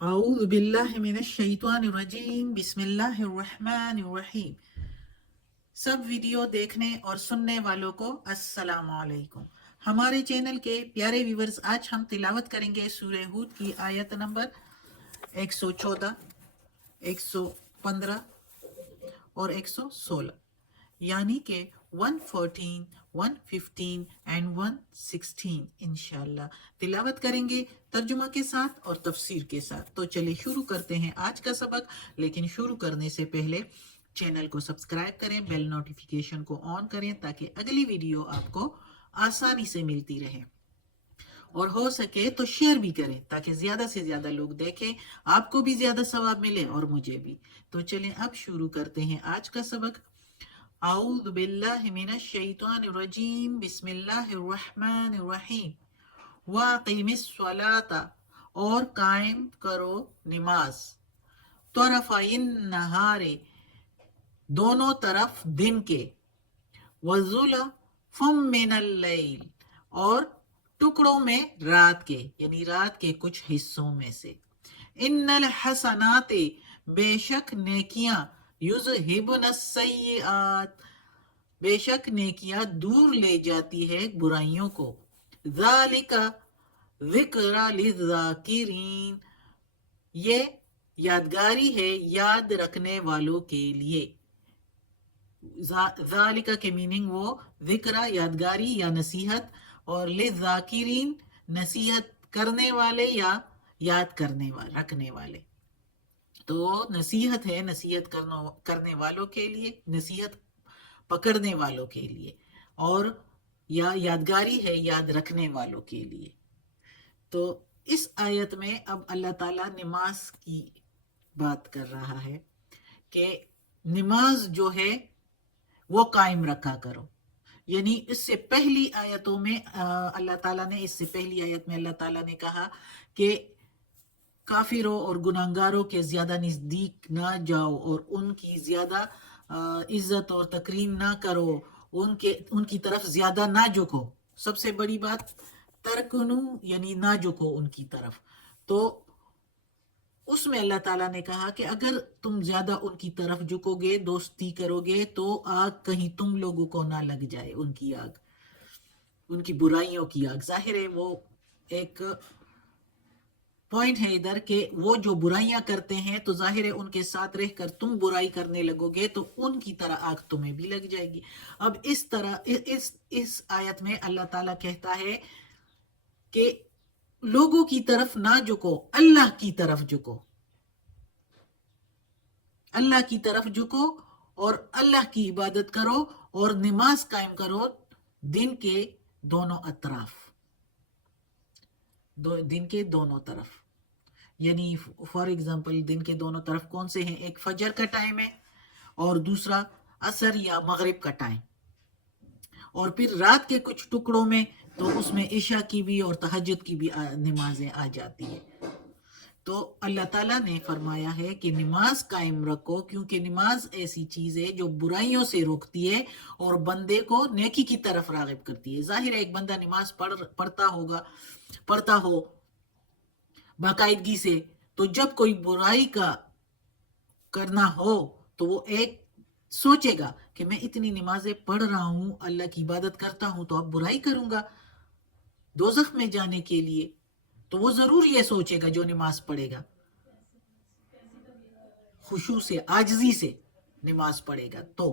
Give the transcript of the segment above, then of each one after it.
اعوذ باللہ من الشیطان الرجیم بسم اللہ الرحمن الرحیم۔ سب ویڈیو دیکھنے اور سننے والوں کو السلام علیکم۔ ہمارے چینل کے پیارے ویورز، آج ہم تلاوت کریں گے سورہ ہود کی آیت نمبر 114، 115 اور 116، یعنی کہ 114، 115 اینڈ 116 انشاءاللہ تلاوت کریں گے ترجمہ کے ساتھ اور تفسیر کے ساتھ۔ تو چلے شروع کرتے ہیں آج کا سبق، لیکن شروع کرنے سے پہلے چینل کو سبسکرائب کریں، بیل نوٹیفیکیشن کو آن کریں تاکہ اگلی ویڈیو آپ کو آسانی سے ملتی رہے، اور ہو سکے تو شیئر بھی کریں تاکہ زیادہ سے زیادہ لوگ دیکھیں، آپ کو بھی زیادہ ثواب ملے اور مجھے بھی۔ تو چلیں اب شروع کرتے ہیں آج کا سبق۔ اعوذ باللہ من الشیطان الرجیم بسم اللہ الرحمن الرحیم۔ واقیم الصلاۃ، اور قائم کرو نماز، طرفی النہار، دونوں طرف دن کے، وزلفم من اللیل، اور ٹکڑوں میں رات کے، یعنی رات کے کچھ حصوں میں سے۔ ان الحسنات، بے شک نیکیاں، یذہبن السیئات، بے شک نیکیاں دور لے جاتی ہے برائیوں کو۔ ذالک ذکر للذاکرین، یہ یادگاری ہے یاد رکھنے والوں کے لیے۔ ذالک کے میننگ وہ ذکر یادگاری یا نصیحت، اور للذاکرین نصیحت کرنے والے یا یاد کرنے والے، رکھنے والے۔ تو نصیحت ہے نصیحت کرنے والوں کے لیے، نصیحت پکڑنے والوں کے لیے، اور یا یادگاری ہے یاد رکھنے والوں کے لیے۔ تو اس آیت میں اب اللہ تعالیٰ نماز کی بات کر رہا ہے کہ نماز جو ہے وہ قائم رکھا کرو۔ یعنی اس سے پہلی آیتوں میں اللہ تعالیٰ نے، اس سے پہلی آیت میں اللہ تعالیٰ نے کہا کہ کافروں اور گناہگاروں کے زیادہ نزدیک نہ جاؤ، اور ان کی زیادہ عزت اور تکریم نہ کرو، ان کی طرف زیادہ نہ جھکو۔ سب سے بڑی بات ترکنو، یعنی نہ جھکو ان کی طرف۔ تو اس میں اللہ تعالیٰ نے کہا کہ اگر تم زیادہ ان کی طرف جھکو گے، دوستی کرو گے، تو آگ کہیں تم لوگوں کو نہ لگ جائے، ان کی آگ، ان کی برائیوں کی آگ۔ ظاہر ہے وہ ایک پوائنٹ ہے ادھر کہ وہ جو برائیاں کرتے ہیں تو ظاہر ہے ان کے ساتھ رہ کر تم برائی کرنے لگو گے تو ان کی طرح آگ تمہیں بھی لگ جائے گی۔ اب اس طرح اس آیت میں اللہ تعالیٰ کہتا ہے کہ لوگوں کی طرف نہ جھکو، اللہ کی طرف جھکو، اللہ کی طرف جھکو اور اللہ کی عبادت کرو، اور نماز قائم کرو دن کے دونوں اطراف، دن کے دونوں طرف۔ یعنی فار ایگزامپل دن کے دونوں طرف کون سے ہیں؟ ایک فجر کا ٹائم ہے، اور دوسرا عصر یا مغرب کا ٹائم، اور پھر رات کے کچھ ٹکڑوں میں تو اس میں عشاء کی بھی اور تہجد کی بھی نمازیں آ جاتی ہیں۔ تو اللہ تعالیٰ نے فرمایا ہے کہ نماز قائم رکھو، کیونکہ نماز ایسی چیز ہے جو برائیوں سے روکتی ہے اور بندے کو نیکی کی طرف راغب کرتی ہے۔ ظاہر ہے ایک بندہ نماز پڑھتا ہو باقاعدگی سے، تو جب کوئی برائی کا کرنا ہو تو وہ ایک سوچے گا کہ میں اتنی نمازیں پڑھ رہا ہوں، اللہ کی عبادت کرتا ہوں، تو اب برائی کروں گا دوزخ میں جانے کے لیے، تو وہ ضرور یہ سوچے گا جو نماز پڑھے گا، خشوع سے، عاجزی سے نماز پڑھے گا۔ تو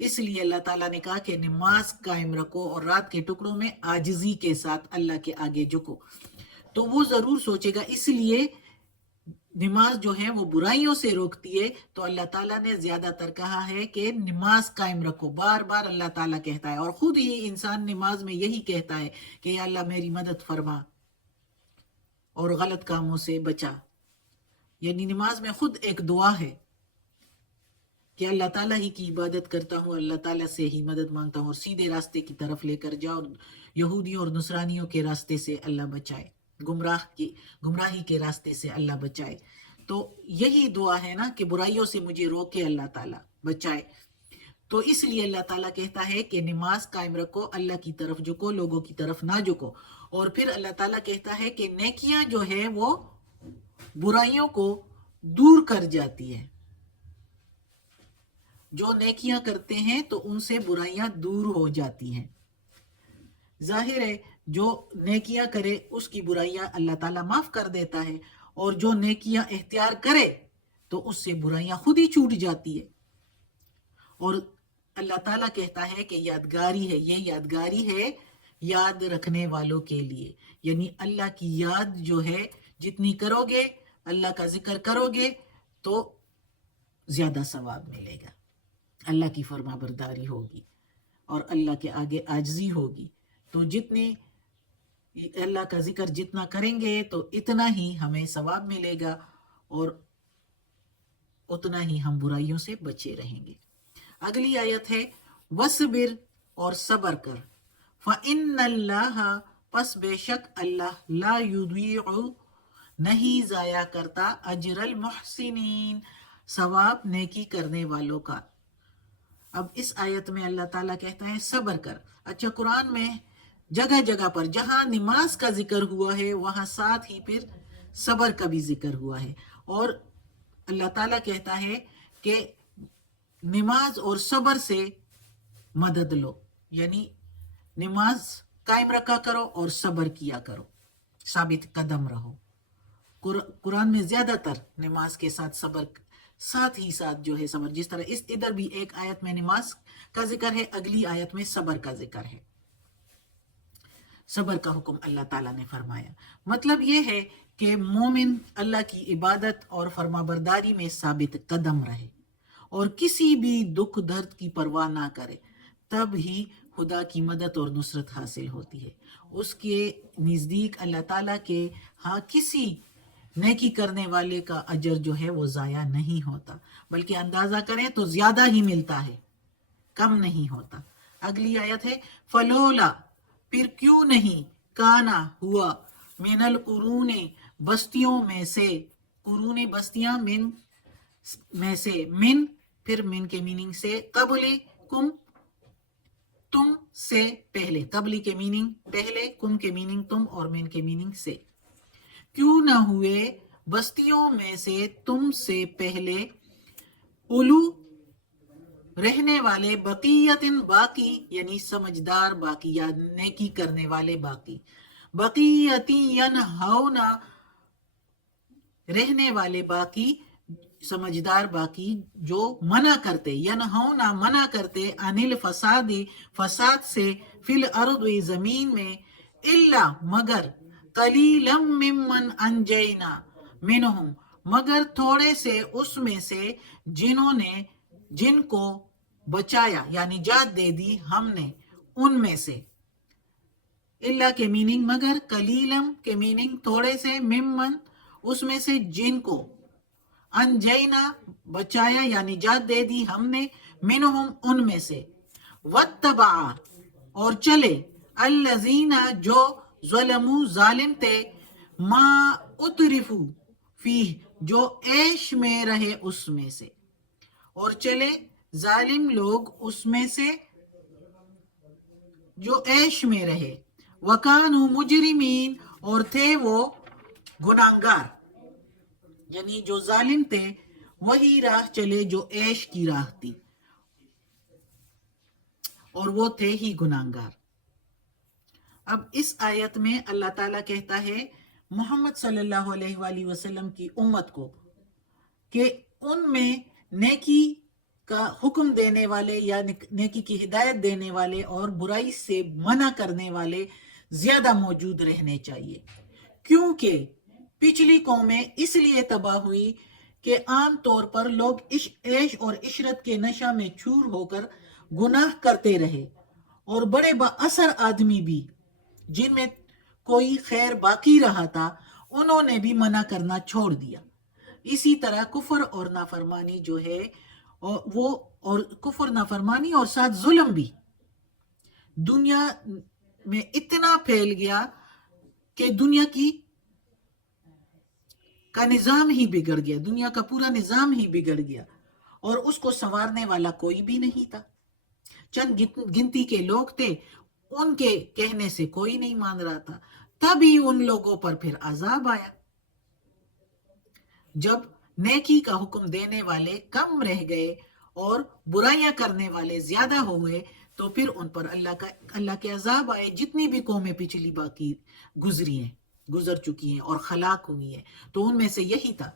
اس لیے اللہ تعالیٰ نے کہا کہ نماز قائم رکھو اور رات کے ٹکڑوں میں عاجزی کے ساتھ اللہ کے آگے جھکو۔ تو وہ ضرور سوچے گا، اس لیے نماز جو ہے وہ برائیوں سے روکتی ہے۔ تو اللہ تعالیٰ نے زیادہ تر کہا ہے کہ نماز قائم رکھو، بار بار اللہ تعالیٰ کہتا ہے، اور خود ہی انسان نماز میں یہی کہتا ہے کہ یا اللہ میری مدد فرما اور غلط کاموں سے بچا۔ یعنی نماز میں خود ایک دعا ہے کہ اللہ تعالیٰ ہی کی عبادت کرتا ہوں، اللہ تعالیٰ سے ہی مدد مانگتا ہوں، اور سیدھے راستے کی طرف لے کر جاؤ، یہودیوں اور نصرانیوں کے راستے سے اللہ بچائے، گمراہی کے راستے سے اللہ بچائے۔ تو یہی دعا ہے نا کہ برائیوں سے مجھے روکے اللہ تعالیٰ، بچائے۔ تو اس لیے اللہ تعالیٰ کہتا ہے کہ نماز قائم رکھو، اللہ کی طرف جھکو، لوگوں کی طرف نہ جھکو۔ اور پھر اللہ تعالیٰ کہتا ہے کہ نیکیاں جو ہے وہ برائیوں کو دور کر جاتی ہے. جو نیکیاں کرتے ہیں تو ان سے برائیاں دور ہو جاتی ہیں. ظاہر ہے جو نیکیاں کرے اس کی برائیاں اللہ تعالیٰ معاف کر دیتا ہے، اور جو نیکیاں اختیار کرے تو اس سے برائیاں خود ہی چھوٹ جاتی ہے. اور اللہ تعالیٰ کہتا ہے کہ یادگاری ہے، یہ یادگاری ہے یاد رکھنے والوں کے لیے. یعنی اللہ کی یاد جو ہے جتنی کرو گے، اللہ کا ذکر کرو گے تو زیادہ ثواب ملے گا. اللہ کی فرما برداری ہوگی اور اللہ کے آگے عاجزی ہوگی، تو جتنی اللہ کا ذکر جتنا کریں گے تو اتنا ہی ہمیں ثواب ملے گا اور اتنا ہی ہم برائیوں سے بچے رہیں گے. اگلی آیت ہے وَصْبِرْ، اور صبر کر. فَإِنَّ اللَّهَ، پس بے شک اللہ، لا یضیع، نہیں ضائع کرتا، اجر المحسنین، ثواب نیکی کرنے والوں کا. اب اس آیت میں اللہ تعالیٰ کہتا ہے صبر کر. اچھا، قرآن میں جگہ جگہ پر جہاں نماز کا ذکر ہوا ہے وہاں ساتھ ہی پھر صبر کا بھی ذکر ہوا ہے، اور اللہ تعالیٰ کہتا ہے کہ نماز اور صبر سے مدد لو. یعنی نماز قائم رکھا کرو اور صبر کیا کرو، ثابت قدم رہو. قرآن میں زیادہ تر نماز کے ساتھ صبر، ساتھ ہی ساتھ جو ہے صبر، جس طرح اس ادھر بھی ایک آیت میں نماز کا ذکر ہے، اگلی آیت میں صبر کا ذکر ہے. صبر کا حکم اللہ تعالیٰ نے فرمایا. مطلب یہ ہے کہ مومن اللہ کی عبادت اور فرما برداری میں ثابت قدم رہے اور کسی بھی دکھ درد کی پرواہ نہ کرے، تب ہی خدا کی مدد اور نصرت حاصل ہوتی ہے. اس کے نزدیک اللہ تعالیٰ کے ہاں کسی نیکی کرنے والے کا اجر جو ہے وہ ضائع نہیں ہوتا، بلکہ اندازہ کریں تو زیادہ ہی ملتا ہے، کم نہیں ہوتا. اگلی آیت ہے فلولا، پھر کیوں نہیں، کانا ہوا، من القرون، بستیوں میں سے، قرون بستیاں، من میں سے، من پھر من کے میننگ سے، قبل کم تم سے پہلے، قبلی کے میننگ پہلے، کم کے میننگ تم، اور من کے میننگ سے. کیوں نہ ہوئے بستیوں میں سے تم سے پہلے، اولو رہنے والے، بقیتن باقی، یعنی سمجھدار باقی یا نیکی کرنے والے باقی، بقیتی ینہونا رہنے والے باقی، سمجھدار باقی جو منع کرتے، ینہونا منع کرتے، عن الفساد فساد سے، فی الارض زمین میں، الا مگر، قلیلا ممن انجینا منہم مگر تھوڑے سے اس میں سے جن کو بچایا یا نجات دے دی ہم نے ان میں سے. اللہ کے میننگ مگر، قلیلم کے میننگ تھوڑے سے، ممن اس میں سے جن کو، انجینا بچایا یا نجات دے دی ہم نے، منہم ان میں سے، واتبع اور چلے، الذین جو، ظلموا ظالم تھے، ما اترفوا فیہ جو عیش میں رہے اس میں سے، اور چلے ظالم لوگ اس میں سے جو عیش میں رہے، وکانوا مجرمین اور تھے وہ گناہگار. یعنی جو ظالم تھے وہی راہ چلے جو عیش کی راہ تھی، اور وہ تھے ہی گناہگار. اب اس آیت میں اللہ تعالیٰ کہتا ہے محمد صلی اللہ علیہ وآلہ وسلم کی امت کو کہ ان میں نیکی کا حکم دینے والے یا نیکی کی ہدایت دینے والے اور برائی سے منع کرنے والے زیادہ موجود رہنے چاہیے، کیونکہ پچھلی قومیں اس لیے تباہ ہوئی کہ عام طور پر لوگ عیش اور عشرت کے نشہ میں چور ہو کر گناہ کرتے رہے، اور بڑے با اثر آدمی بھی جن میں کوئی خیر باقی رہا تھا انہوں نے بھی منع کرنا چھوڑ دیا. اسی طرح کفر اور نافرمانی جو ہے وہ، اور کفر نافرمانی اور ساتھ ظلم بھی دنیا میں اتنا پھیل گیا کہ دنیا کا نظام ہی بگڑ گیا، دنیا کا پورا نظام ہی بگڑ گیا، اور اس کو سنوارنے والا کوئی بھی نہیں تھا. چند گنتی کے لوگ تھے، ان کے کہنے سے کوئی نہیں مان رہا تھا، تبھی ان لوگوں پر پھر عذاب آیا. جب نیکی کا حکم دینے والے کم رہ گئے اور برائیاں کرنے والے زیادہ ہو گئے تو پھر ان پر اللہ کے عذاب آئے. جتنی بھی قومیں پچھلی باقی گزر چکی ہیں اور ہلاک ہوئی ہیں تو ان میں سے یہی تھا.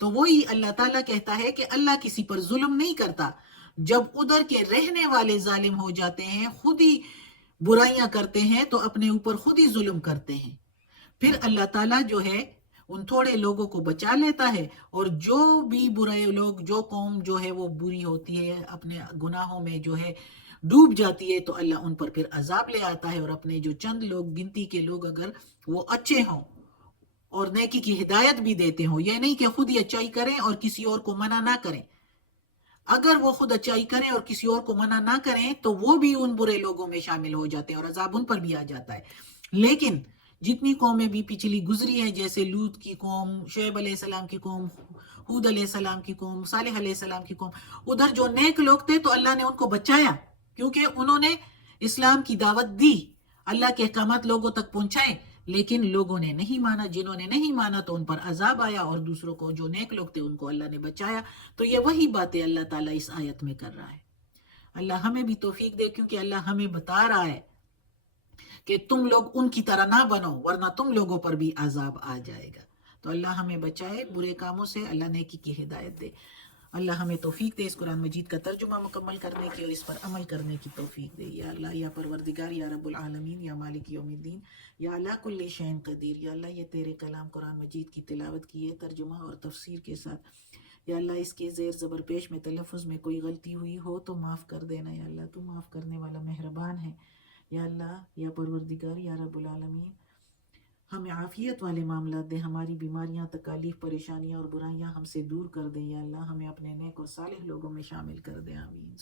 تو وہی اللہ تعالیٰ کہتا ہے کہ اللہ کسی پر ظلم نہیں کرتا. جب ادھر کے رہنے والے ظالم ہو جاتے ہیں، خود ہی برائیاں کرتے ہیں، تو اپنے اوپر خود ہی ظلم کرتے ہیں. پھر اللہ تعالیٰ جو ہے ان تھوڑے لوگوں کو بچا لیتا ہے، اور جو بھی برے لوگ، جو قوم جو ہے وہ بری ہوتی ہے، اپنے گناہوں میں جو ہے ڈوب جاتی ہے، تو اللہ ان پر پھر عذاب لے آتا ہے. اور اپنے جو چند لوگ، گنتی کے لوگ اگر وہ اچھے ہوں اور نیکی کی ہدایت بھی دیتے ہوں، یہ نہیں کہ خود ہی اچائی کریں اور کسی اور کو منع نہ کریں. اگر وہ خود اچائی کریں اور کسی اور کو منع نہ کریں تو وہ بھی ان برے لوگوں میں شامل ہو جاتے ہیں اور عذاب ان پر بھی آ جاتا ہے. لیکن جتنی قومیں بھی پچھلی گزری ہیں، جیسے لوط کی قوم، شعیب علیہ السلام کی قوم، ہود علیہ السلام کی قوم، صالح علیہ السلام کی قوم، ادھر جو نیک لوگ تھے تو اللہ نے ان کو بچایا، کیونکہ انہوں نے اسلام کی دعوت دی، اللہ کے احکامات لوگوں تک پہنچائے. لیکن لوگوں نے نہیں مانا. جنہوں نے نہیں مانا تو ان پر عذاب آیا، اور دوسروں کو جو نیک لوگ تھے ان کو اللہ نے بچایا. تو یہ وہی باتیں اللہ تعالیٰ اس آیت میں کر رہا ہے. اللہ ہمیں بھی توفیق دے، کیونکہ اللہ ہمیں بتا رہا ہے کہ تم لوگ ان کی طرح نہ بنو، ورنہ تم لوگوں پر بھی عذاب آ جائے گا. تو اللہ ہمیں بچائے برے کاموں سے، اللہ نیکی کی ہدایت دے. اللہ ہمیں توفیق دے اس قرآن مجید کا ترجمہ مکمل کرنے کی اور اس پر عمل کرنے کی توفیق دے. یا اللہ، یا پروردگار، یا رب العالمین، یا مالک یوم الدین، یا اللہ کل شین قدیر. یا اللہ، یہ تیرے کلام قرآن مجید کی تلاوت کی ہے ترجمہ اور تفسیر کے ساتھ. یا اللہ، اس کے زیر زبر پیش میں تلفظ میں کوئی غلطی ہوئی ہو تو معاف کر دینا. یا اللہ، تو معاف کرنے والا مہربان ہے. یا اللہ، یا پروردگار، یا رب العالمین، ہمیں عافیت والے معاملات دے. ہماری بیماریاں، تکالیف، پریشانیاں اور برائیاں ہم سے دور کر دے. یا اللہ، ہمیں اپنے نیک اور صالح لوگوں میں شامل کر دے. آمین.